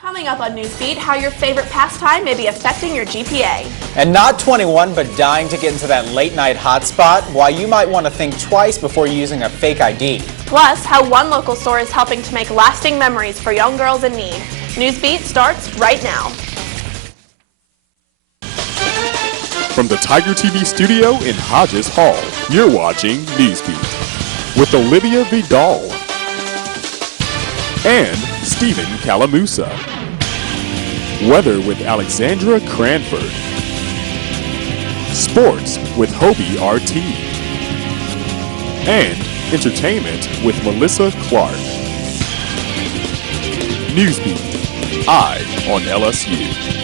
Coming up on Newsbeat, how your favorite pastime may be affecting your GPA. And not 21, but dying to get into that late-night hotspot, why you might want to think twice before using a fake ID. Plus, how one local store is helping to make lasting memories for young girls in need. Newsbeat starts right now. From the Tiger TV studio in Hodges Hall, you're watching Newsbeat with Olivia Vidal and Stephen Calamusa. Weather with Alexandra Cranford. Sports with Hobie RT. And entertainment with Melissa Clark. Newsbeat, Eye on LSU.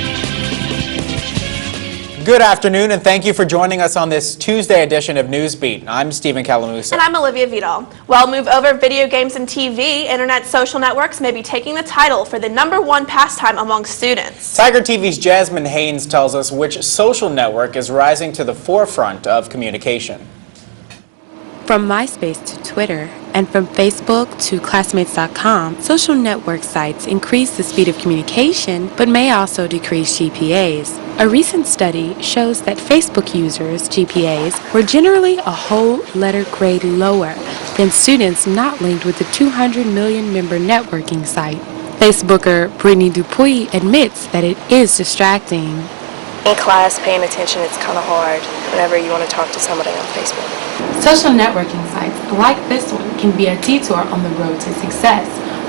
Good afternoon, and thank you for joining us on this Tuesday edition of Newsbeat. I'm Stephen Calamusa. And I'm Olivia Vidal. Well, move over video games and TV, internet social networks may be taking the title for the #1 pastime among students. Tiger TV's Jasmine Haynes tells us which social network is rising to the forefront of communication. From MySpace to Twitter, and from Facebook to Classmates.com, social network sites increase the speed of communication, but may also decrease GPAs. A recent study shows that Facebook users' GPAs were generally a whole letter grade lower than students not linked with the 200 million member networking site. Facebooker Brittany Dupuy admits that it is distracting. In class, paying attention, it's kind of hard whenever you want to talk to somebody on Facebook. Social networking sites like this one can be a detour on the road to success,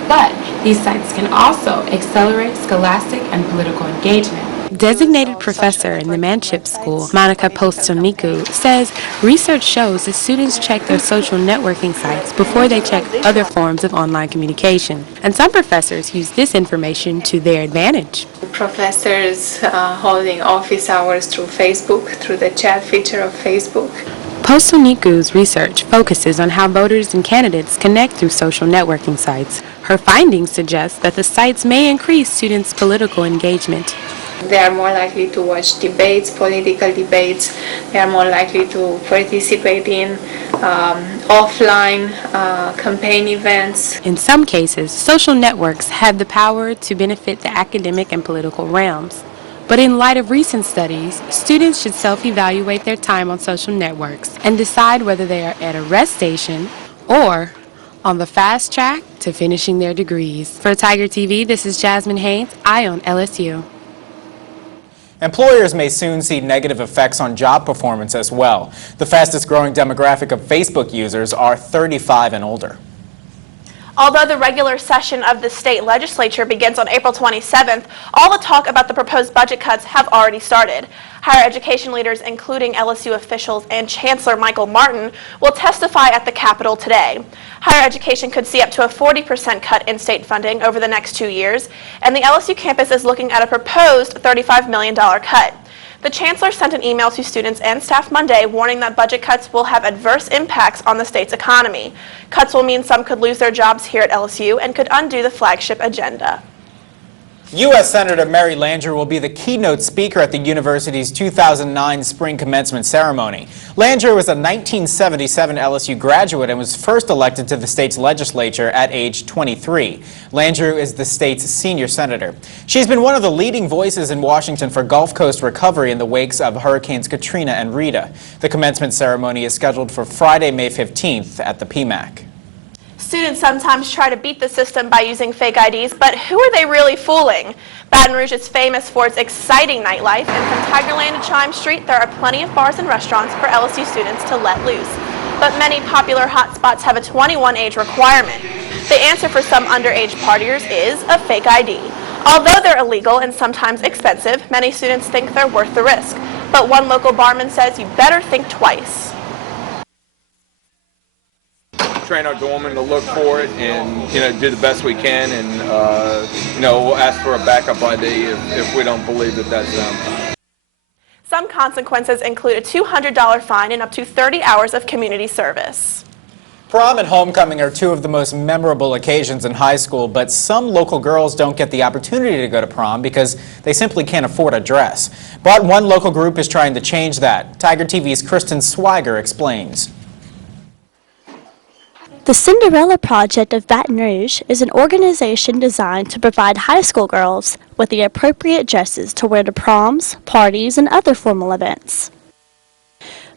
but these sites can also accelerate scholastic and political engagement. Designated professor in the Manship School, Monica Postoniku, says research shows that students check their social networking sites before they check other forms of online communication. And some professors use this information to their advantage. Professors holding office hours through Facebook, through the chat feature of Facebook. Postoniku's research focuses on how voters and candidates connect through social networking sites. Her findings suggest that the sites may increase students' political engagement. They are more likely to watch debates, political debates. They are more likely to participate in offline campaign events. In some cases, social networks have the power to benefit the academic and political realms. But in light of recent studies, students should self-evaluate their time on social networks and decide whether they are at a rest station or on the fast track to finishing their degrees. For Tiger TV, this is Jasmine Haynes, Eye on LSU. Employers may soon see negative effects on job performance as well. The fastest growing demographic of Facebook users are 35 and older. Although the regular session of the state legislature begins on April 27th, all the talk about the proposed budget cuts have already started. Higher education leaders, including LSU officials and Chancellor Michael Martin, will testify at the Capitol today. Higher education could see up to a 40% cut in state funding over the next 2 years, and the LSU campus is looking at a proposed $35 million cut. The chancellor sent an email to students and staff Monday warning that budget cuts will have adverse impacts on the state's economy. Cuts will mean some could lose their jobs here at LSU and could undo the flagship agenda. U.S. Senator Mary Landrieu will be the keynote speaker at the university's 2009 spring commencement ceremony. Landrieu was a 1977 LSU graduate and was first elected to the state's legislature at age 23. Landrieu is the state's senior senator. She's been one of the leading voices in Washington for Gulf Coast recovery in the wakes of Hurricanes Katrina and Rita. The commencement ceremony is scheduled for Friday, May 15th at the PMAC. Students sometimes try to beat the system by using fake IDs, but who are they really fooling? Baton Rouge is famous for its exciting nightlife, and from Tigerland to Chime Street, there are plenty of bars and restaurants for LSU students to let loose. But many popular hotspots have a 21 age requirement. The answer for some underage partiers is a fake ID. Although they're illegal and sometimes expensive, many students think they're worth the risk. But one local barman says you better think twice. Train our doormen to look for it and, do the best we can, and, we'll ask for a backup ID if we don't believe that that's them. Some consequences include a $200 fine and up to 30 hours of community service. Prom and homecoming are two of the most memorable occasions in high school, but some local girls don't get the opportunity to go to prom because they simply can't afford a dress. But one local group is trying to change that. Tiger TV's Kristen Swiger explains. The Cinderella Project of Baton Rouge is an organization designed to provide high school girls with the appropriate dresses to wear to proms, parties, and other formal events.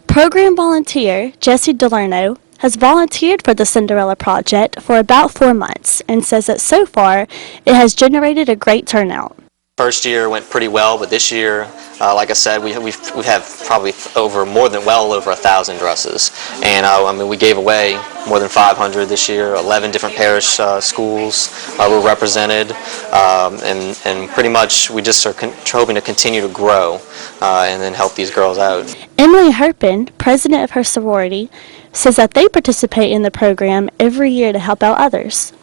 Program volunteer Jessie DeLerno has volunteered for the Cinderella Project for about 4 months and says that so far it has generated a great turnout. First year went pretty well, but this year, like I said, we have probably well over 1,000 dresses, and I mean we gave away more than 500 this year. 11 different parish schools were represented, and pretty much we just are hoping to continue to grow and then help these girls out. Emily Herpin, president of her sorority, says that they participate in the program every year to help out others.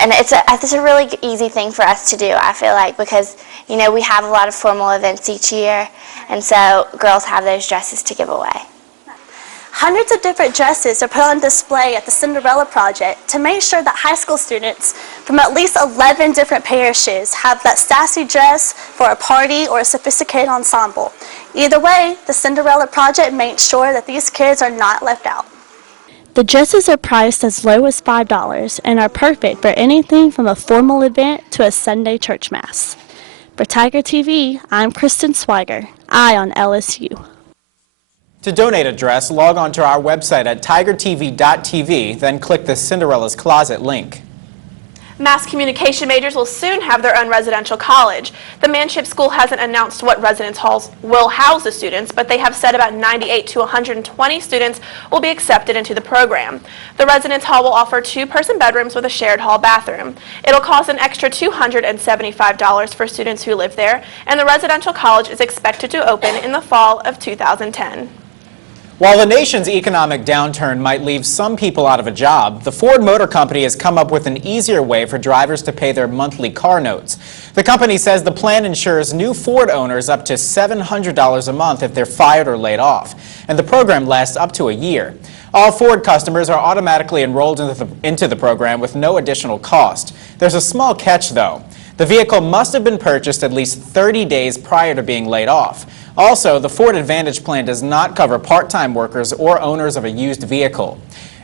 And it's a really easy thing for us to do, I feel like, because, you know, we have a lot of formal events each year, and so girls have those dresses to give away. Hundreds of different dresses are put on display at the Cinderella Project to make sure that high school students from at least 11 different parishes have that sassy dress for a party or a sophisticated ensemble. Either way, the Cinderella Project makes sure that these kids are not left out. The dresses are priced as low as $5 and are perfect for anything from a formal event to a Sunday church mass. For Tiger TV, I'm Kristen Swiger, Eye on LSU. To donate a dress, log on to our website at tigertv.tv, then click the Cinderella's Closet link. Mass communication majors will soon have their own residential college. The Manship School hasn't announced what residence halls will house the students, but they have said about 98 to 120 students will be accepted into the program. The residence hall will offer 2-person bedrooms with a shared hall bathroom. It'll cost an extra $275 for students who live there, and the residential college is expected to open in the fall of 2010. While the nation's economic downturn might leave some people out of a job, the Ford Motor Company has come up with an easier way for drivers to pay their monthly car notes. The company says the plan insures new Ford owners up to $700 a month if they're fired or laid off, and the program lasts up to a year. All Ford customers are automatically enrolled into the program with no additional cost. There's a small catch, though. The vehicle must have been purchased at least 30 days prior to being laid off. Also, the Ford Advantage plan does not cover part-time workers or owners of a used vehicle.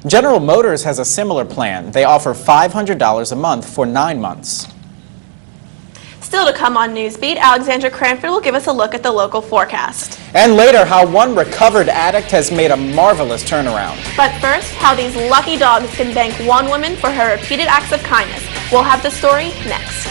General Motors has a similar plan. They offer $500 a month for 9 months. Still to come on Newsbeat, Alexandra Cranford will give us a look at the local forecast. And later, how one recovered addict has made a marvelous turnaround. But first, how these lucky dogs can thank one woman for her repeated acts of kindness. We'll have the story next.